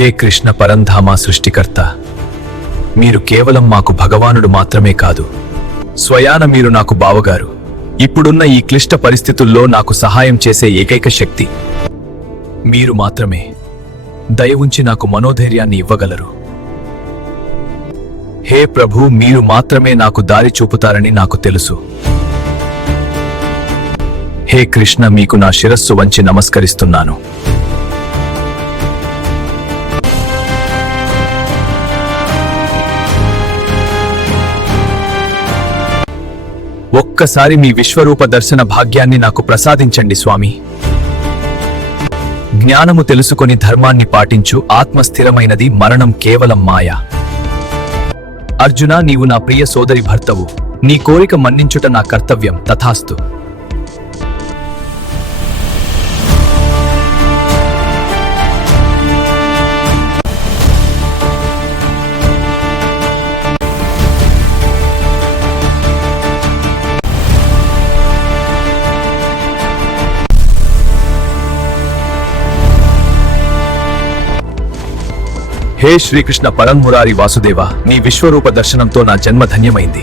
హే కృష్ణ పరంధామ సృష్టికర్త, మీరు కేవలం మాకు భగవానుడు మాత్రమే కాదు, స్వయాన మీరు నాకు బావగారు. ఇప్పుడున్న ఈ క్లిష్ట పరిస్థితుల్లో నాకు సహాయం చేసే ఏకైక శక్తి మీరు మాత్రమే. దయ ఉంచి నాకు మనోధైర్యాన్ని ఇవ్వగలరు. హే ప్రభు, మీరు మాత్రమే నాకు దారి చూపుతారని నాకు తెలుసు. హే కృష్ణ, మీకు నా శిరస్సు వంచి నమస్కరిస్తున్నాను. ఒక్కసారి మీ విశ్వరూప దర్శన భాగ్యాన్ని నాకు ప్రసాదించండి స్వామి. జ్ఞానము తెలుసుకొని ధర్మాన్ని పాటించు. ఆత్మ స్థిరమైనది, మరణం కేవలం మాయ. అర్జున, నీవు నా ప్రియ సోదరి భర్తవు. నీ కోరిక మన్నించుట నా కర్తవ్యం. తథాస్తు. హే శ్రీకృష్ణ పరంమురారి వాసుదేవ, నీ విశ్వరూప దర్శనంతో నా జన్మ ధన్యమైంది.